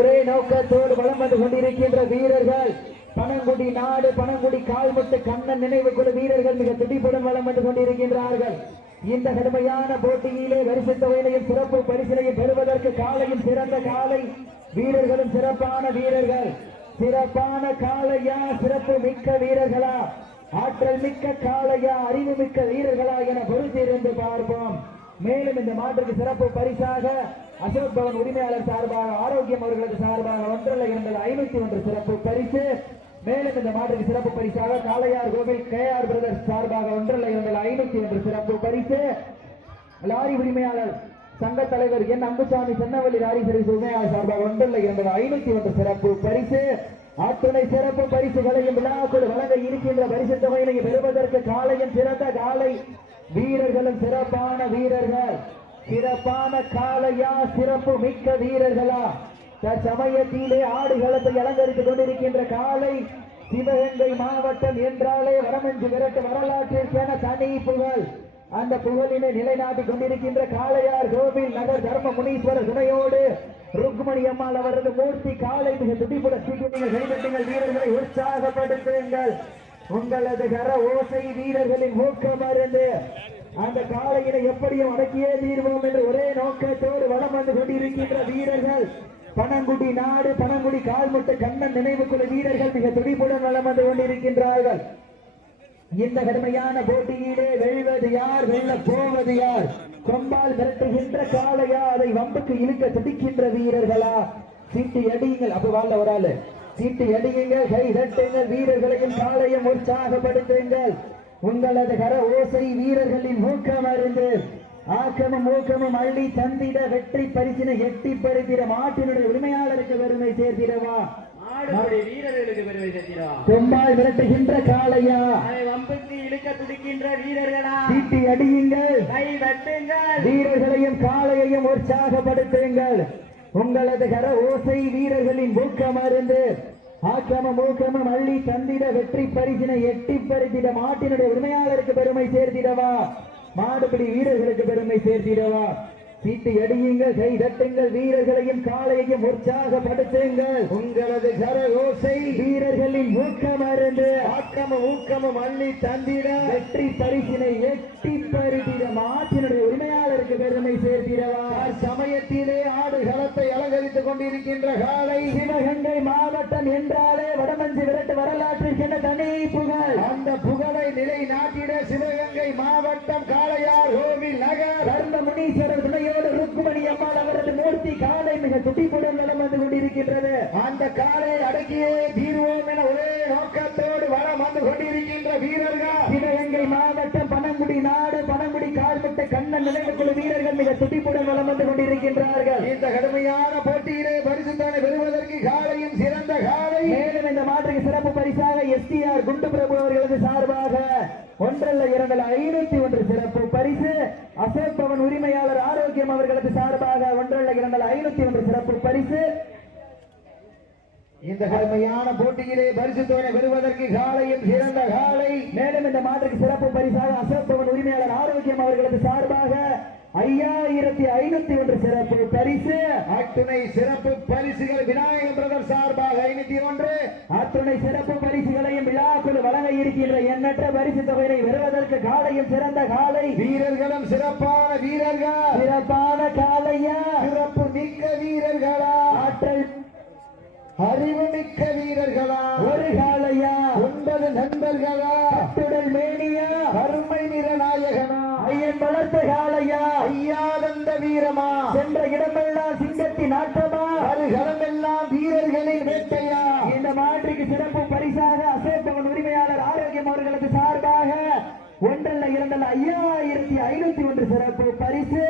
ஒரே நோக்கத்தோடு வலம் வந்து கொண்டிருக்கின்ற வீரர்கள் பனங்குடி நாடு பனங்குடி கால்முட்டு கண்ணன் நினைவு குழு வீரர்கள் மிக துடிப்புடன் வலம் வந்து கொண்டிருக்கின்றார்கள். இந்த கடுமையான போட்டியிலே வரிசை தொகையிலையும் சிறப்பு பரிசிலையும் பெறுவதற்கு காலையும் சிறந்த காலை வீரர்களும் சிறப்பான வீரர்கள். சிறப்பான காளையா, சிறப்பு மிக்க வீரர்களா, ஆற்றல் மிக்க காளையா, அறிவு மிக்க வீரர்களா என பொறுத்திருந்து பார்ப்போம். மேலும் இந்த மாற்றுக்கு சிறப்பு பரிசாக அசோக் பவன் உரிமையாளர் சார்பாக ஆரோக்கியம் அவர்களது சார்பாக 1,501 சிறப்பு பரிசு. மேலும் இந்த மாற்றுக்கு சிறப்பு பரிசாக காளையார் கோவில் KR பிரதர்ஸ் சார்பாக 1,501 சிறப்பு பரிசு. லாரி உரிமையாளர் சங்க தலைவர் என் அங்குசாமி சென்னவள்ளி லாரி சர்வீஸ் உரிமையாளர் சார்பாக 1,501 சிறப்பு பரிசு. அத்துணை சிறப்பு பரிசுகளையும் விழாக்குழு வழங்க இருக்கின்ற பரிசு தொகையினை பெறுவதற்கு காலையும் சிறந்த காலை வீரர்களும் சிறப்பான வீரர்கள். சிறப்பான காளையா, சிறப்பு மிக்க வீரர்களா, தற்சமயத்திலே ஆடுகளத்தை அலங்கரித்துக் கொண்டிருக்கின்ற காலை சிவகங்கை மாவட்டம் என்றாலே வடமஞ்சு விரட்டு வரலாற்றிற்கான தனி புகழ். அந்த புகழினை நிலைநாட்டிக் கொண்டிருக்கின்ற காளையார் கோவில் நகர் தர்ம முனீஸ்வரர் துணையோடு ருக்மணி அம்மாள் அவரது மூர்த்தி காலை மிக துடிப்புட சீக்கிரங்கள் கைதட்டுங்கள், வீரர்களை உற்சாகப்படுத்துங்கள். உங்களது கர ஓசை வீரர்களின் ஊக்கம் அருந்து அந்த காளையினை எப்படியும் அடக்கியே தீர்வோம் என்று ஒரே நோக்கத்தோடு வலம் வந்து கொண்டிருக்கின்ற வீரர்கள் பனங்குடி நாடு பனங்குடி கால்முட்டு கண்ணன் நினைவு குழு வீரர்கள் மிக துடிப்புடன் வலம் வந்து கொண்டிருக்கின்றார்கள். இந்த கடுமையான போட்டியிலே வெல்வது யார், வெல்ல போவது யார், கொம்பால் மிரட்டுகின்ற காளையா, அதை வம்புக்கு இழுக்க துடிக்கின்ற வீரர்களா? சீட்டி அடியுங்கள், அப்ப வாழ்ல ஒரு ஆளு சீட்டி அடியுங்கள், கை தட்டுங்கள், வீரர்களையும் காளையும் உற்சாகப்படுத்துங்கள். உங்களது கர ஓசை வீரர்களின் ஊக்கம் அறிந்து ஆக்கமும் ஊக்கமும் அள்ளி தந்திட வெற்றி பரிசினை எட்டி பறித்திட மாட்டினுடைய உரிமையாளருக்கு பெருமை சேர்த்திடவா, வீரர்களுக்கு பெருமை சேர்த்திடவா. கொம்பால் விரட்டுகின்ற காளையா, வம்புக்கு இழுக்க துடிக்கின்ற வீரர்களா, சீட்டி அடியுங்கள், கை தட்டுங்கள், வீரர்களையும் காளையையும் உற்சாகப்படுத்துங்கள். உங்களது கர ஓசை வீரர்களின் ஊக்கம் அருந்து ஆக்கமும் ஊக்கமும் அள்ளி தந்திட வெற்றி பரிசினை எட்டி பறித்திட மாட்டினுடைய உரிமையாளருக்கு பெருமை சேர்த்திடவா, மாடுபிடி வீரர்களுக்கு பெருமை சேர்த்திடவா. சீட்டு அடியுங்கள், கை தட்டுங்கள், வீரர்களையும் காளையையும் உற்சாகப்படுத்துங்கள். உங்களது கர ஓசை வீரர்களின் ஊக்கம் அருந்து ஆக்கமும் ஊக்கமும் அள்ளி தந்திட வெற்றி பரிசினை எட்டி பறித்திட மாட்டினுடைய உரிமையாளருக்கு பெருமை சேர்த்திடவா. சமயத்திலே ஆடுகளத்தை அலங்கரித்துக் கொண்டிருக்கின்ற காலை சிவகங்கை மாவட்டம் என்றாலே வடமஞ்சி விரட்டு வரலாற்றிற்கென தனி புகழ். அந்த புகழை நிலைநாட்டிட சிவகங்கை மாவட்டம் காளையார் கோவில் நகர் தர்ம முனீஸ்வரர் துணையோடு ருக்மணி அம்மாள் அவரது மூர்த்தி காலை மிக துடிப்புடன் வலம் வந்து கொண்டிருக்கின்றது. அந்த காலை அடக்கியே தீர்வோம் என ஒரே நோக்கத்தோடு வலம் வந்து கொண்டிருக்கின்ற வீரர்கள் சிவகங்கை மாவட்டம் பனங்குடி நாடு பனங்குடி கால்முட்டு கண்ணன் நினைவு குழு வீரர்கள் மிக துடிப்புடன் வலம் வந்து கொண்டிருக்கின்றார்கள். இந்த கடுமையான போட்டியிலே பரிசுத்தானை பெறுவதற்கு காலையும் சிறந்த காலை. மேலும் இந்த மாற்றுக்கு சிறப்பு பரிசாக STR குண்டு பிரபு அவர்களது சார்பாக 1,501 சிறப்பு பரிசு. அசோக் பவன் உரிமையாளர் ஆரோக்கியம் அவர்களது சார்பாக 1,501 சிறப்பு பரிசு. இந்த கடுமையான போட்டியிலே பரிசுத்தோனை பெறுவதற்கு காலையும் சிறந்த காலை. மேலும் இந்த மாற்றுக்கு சிறப்பு பரிசாக அசோக் பவன் உரிமையாளர் ஆரோக்கியம் அவர்களது சார்பாக 5,501 சிறப்பு பரிசு. அத்துணை சிறப்பு பரிசுகள் விநாயகம் பிரதர் சார்பாக 501. அத்துணை சிறப்பு பரிசுகளையும் விழாக்குழு வழங்க இருக்கின்ற எண்ணற்ற பரிசு தொகையை பெறுவதற்கு காலையும் சிறந்த காலை வீரர்களும் சிறப்பான வீரர்கள். சிறப்பான காலையா, சிறப்பு மிக்க வீரர்களா, ஆற்றல் அறிவு மிக்க வீரர்களா, ஒரு காலையா, 9 நண்பர்களா, அத்துடல் மேனியா, அருமை நிறநாயகனா, ஐயன் வளர்த்த காலையா, ஐயாதந்த வீரமா, சென்ற இடமெல்லாம் சிங்கத்தின் ஆட்டமா, அருகலமெல்லாம் வீரர்களின் வேட்டையா. இந்த மாற்றுக்கு சிறப்பு பரிசாக அசோக் பவன் உரிமையாளர் ஆரோக்கியம் அவர்களது சார்பாக 1,501 சிறப்பு பரிசு.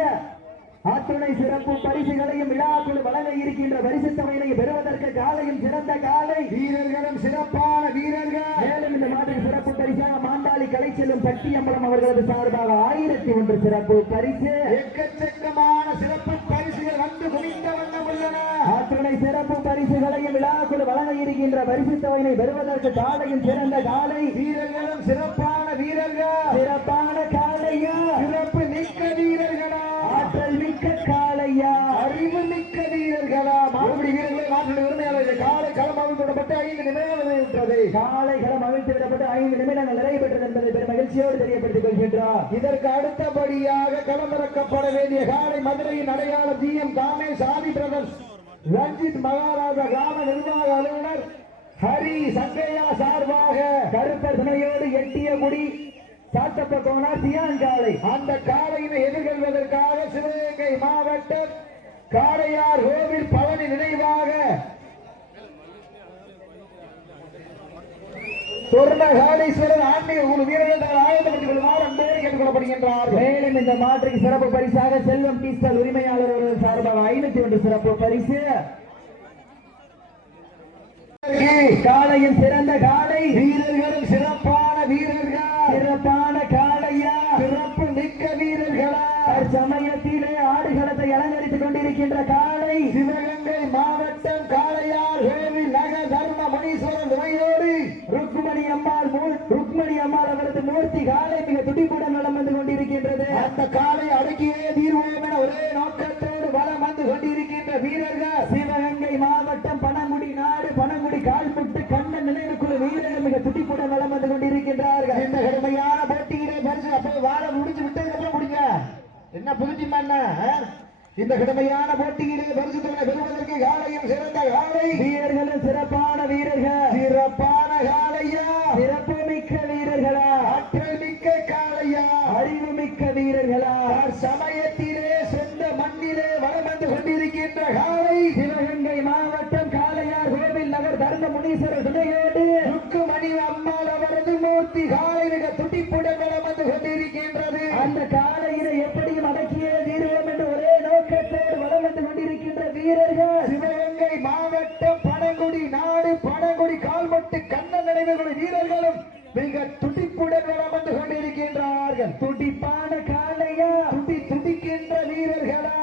அத்துணை சிறப்பு பரிசுகளையும் விழாக்குழு வழங்க இருக்கின்ற பரிசு தொகையினை பெறுவதற்கு காலையும் சிறந்த காலை வீரர்களும் சிறப்பான வீரர்கள். மேலும் இந்த மாதிரி சிறப்பு பரிசாக மாண்டாளி கலை செல்லும் பட்டியம்பலம் அவர்களது சார்பாக 1,001 சிறப்பு பரிசு. எக்கச்சக்கமான சிறப்பு பரிசுகள் வந்து குவிந்த வண்ணம் உள்ளன. அத்துணை சிறப்பு பரிசுகளையும் விழாக்குழு வழங்க இருக்கின்ற பரிசு தொகையினை பெறுவதற்கு காலையும் சிறந்த காலை வீரர்களும் சிறப்பான வீரர்கள். சிறப்பான காலையா, சிறப்பு மிக்க வீரர்களா, ஆற்றல் மிக்க காளையா, அறிவு மிக்க வீரர்களா, மாடுபிடி வீரர்கள் நாட்டின் உரிமையாளர்கள் காலை களம் அவிழ்த்து விடப்பட்டு 5 நிமிடங்கள் விட்டது. காலை களம் அவிழ்த்து விடப்பட்டு 5 நிமிடங்கள் நிறைவு பெற்றது என்பதை பெரும் மகிழ்ச்சியோடு தெரியப்படுத்திக் கொள்கின்றார். இதற்கு அடுத்தபடியாக களமிறக்கப்பட வேண்டிய காலை மதுரையின் அடையாளம் GM காமேஷ் ஆதி பிரதர்ஸ் ரஞ்சித் மகாராஜா கிராம நிர்வாக அலுவலர் ஹரி சங்கையா சார்பாக கருப்பர் துணையோடு எட்டிய குடி சாத்தப்ப கோனார் தியான் காளை. அந்த காளையினை எதிர்கொள்வதற்காக சிவகங்கை மாவட்டம் காளையார் கோவில் பழனி நினைவாக சொர்ணகாளீஸ்வரர் ஆன்மீக குழு வீரர்கள் ஆயுதப்பட்டுக் கொள்ளுமாறு அன்போடு கேட்டுக் கொள்ளப்படுகின்றார். மேலும் இந்த மாற்றுக்கு சிறப்பு பரிசாக செல்வம் டீஸ்டல் உரிமையாளர் அவர்கள் சார்பாக 501 சிறப்பு பரிசு. காளையின் சிறந்த காளை வீரர்களும் சிறப்பான வீரர்கள் சிறப்பான காளையா சிறப்பு மிக்க வீரர்களா சமயத்திலே ஆடுகளத்தை அலங்கரித்துக் கொண்டிருக்கின்ற காளை சிவகங்கை மாவட்டம் காளையார் கோவில் நக தர்ம முனீஸ்வரன் துணையோடு ருக்மணி அம்மாள் அவரது மூர்த்தி காளை மிக துடிப்புடன் வலம் வந்து கொண்டிருக்கின்றது. அந்த காளை அடக்கியே தீர்வோம் என ஒரே நோக்கத்தோடு வலம் வந்து கொண்டிருக்கின்ற வீரர்கள் சிவகங்கை மாவட்டம் பனங்குடி நாடு பனங்குடி கால்முட்டு கண்ணன் நினைவுக்குழு வீரர்கள் மிக துடிப்புடன் வலம் வந்து கொண்டிருக்கின்றார்கள். இந்த கடுமையான போட்டியிலே பரிசு அப்போ வாழ முடிஞ்சு விட்டதுக்கப்புறம் முடிங்க என்ன புதுட்டிமா என்ன இந்த கடுமையான போட்டியிலே பரிசு தொகை பெறுவதற்கு காளையும் சிறந்த காளை வீரர்களும் சிறப்பான வீரர்கள் சிறப்பான காளையா சிறப்பு மிக்க வீரர்களா ஆற்றல் மிக்க காளையா அறிவு மிக்க வீரர்களா சமயத்திலே சொந்த மண்ணிலே வலம் வந்து கொண்டிருக்கின்ற காளை சிவகங்கை மாவட்டம் காளையார் கோவில் நகர் தர்ம முனீஸ்வரர் துணையோடு ருக்குமணி அம்மாள் அவரது மூர்த்தி காளை மிக துடிப்புடன் வலம் வந்து கொண்டிருக்கின்றது. அந்த காளையினை எப்படியும் அடக்கியே தீர்வோம் என்று ஒரே நோக்கத்தோடு வலம் வந்து கொண்டிருக்கின்ற வீரர்கள் சிவகங்கை மாவட்டம் பனங்குடி நாடு பனங்குடி கால்மட்டு கண்ணன் நினைவுகள் வீரர்களும் மிக துடிப்புடன் வலம் வந்து கொண்டிருக்கின்றார்கள். துடிப்பான காளையா துடிக்கின்ற வீரர்களா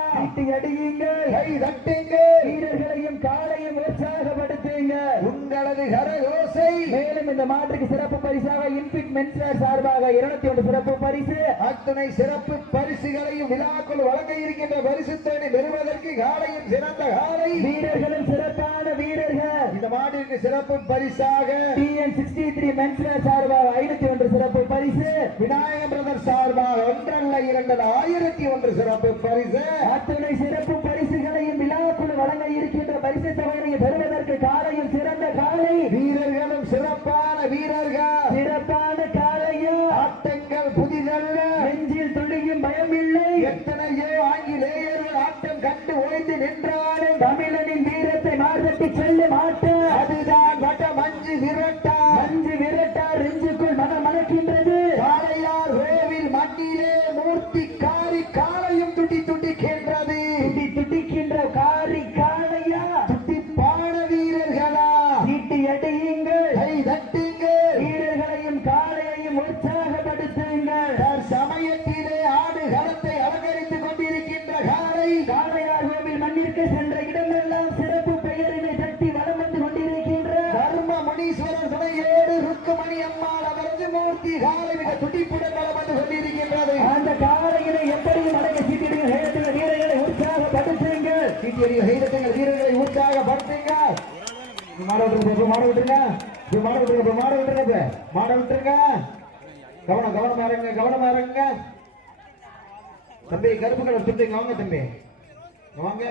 அடியுங்கள் கை தட்டுங்கள் வீரர்களையும் காளையும் உற்சாகப்படுத்துங்கள் உங்களது கரகோசை. மேலும் இந்த மாற்றுக்கு சிறப்பு பரிசாக இன்பிட் மென்ஸ்வேர் சார்பாக 201 சிறப்பு பரிசு அத்தனை சிறப்பு பரிசுகளையும் விழாக்குள் வழங்க இருக்கின்ற பரிசு தேடி பெறுவதற்கு காளையும் சிறந்த காளை வீரர்களும் சிறப்பான வீரர்கள். இந்த மாட்டிற்கு சிறப்பு பரிசாக TN63 மென்ஸ்வேர் சார்பாக 501 சிறப்பு பரிசு விநாயகம் பிரதர் சார்பாக 1 அல்ல 2 1001 சிறப்பு பரிசு அத்தனை சிறப்பு பரிசுகளையும் விழாக்குழு வழங்க இருக்கின்ற பரிசு தொகையை பெறுவதற்கு காளையும் சிறந்த காளை வீரர்களும் சிறப்பான வீரர்கள் சிறப்பான காளையா ஆட்டங்கள் புதிதல்ல நெஞ்சில் துளியும் பயமில்லை எத்தனையோ ஆங்கிலேயர்கள் ஆட்டம் கண்டு ஓய்ந்து நின்றாலும் தமிழனின் வீரத்தை மார்த்தட்டி செல்லும் ஆட்டம் அதுதான் வட மஞ்சு விரட்டா நெஞ்சுக்குள் மனம் மணக்கின்றது. காளையார் கோவில் மண்ணிலே மூர்த்தி காரி காளையும் துடிக்கின்றது துடிக்கின்ற காரி காளையா துடிப்பான வீரர்களா சீட்டி அடியுங்கள் கை தட்டுங்கள் வீரர்களையும் காளையையும் உற்சாகப்படுத்துங்கள். சமயத்திலே ஆடு களத்தை அலங்கரித்துக் கொண்டிருக்கின்ற காளை காளையார் கோவில் மண்ணிற்கு சென்ற இடமெல்லாம் சிறப்பு பெயரினை தட்டி வலம் வந்து கொண்டிருக்கின்ற தர்ம முனீஸ்வரர் துணையோடு ருக்குமணி அம்மாள் அவரது மூர்த்தி காளை மிக துடிப்புடன் வலம் வந்து கொண்டிருக்கின்றது. அந்த காளையினை எப்படியும் அடங்க சீட்டிடுங்கள் வீரர்களை உற்சாகப்படுத்துங்கள் வீரர்களை உற்சாகப்படுத்துங்கள். மாட விட்டுருங்க கவனமா இருங்க தம்பி கருப்பு கலர் துட்டுங்க வாங்க தம்பி வாங்க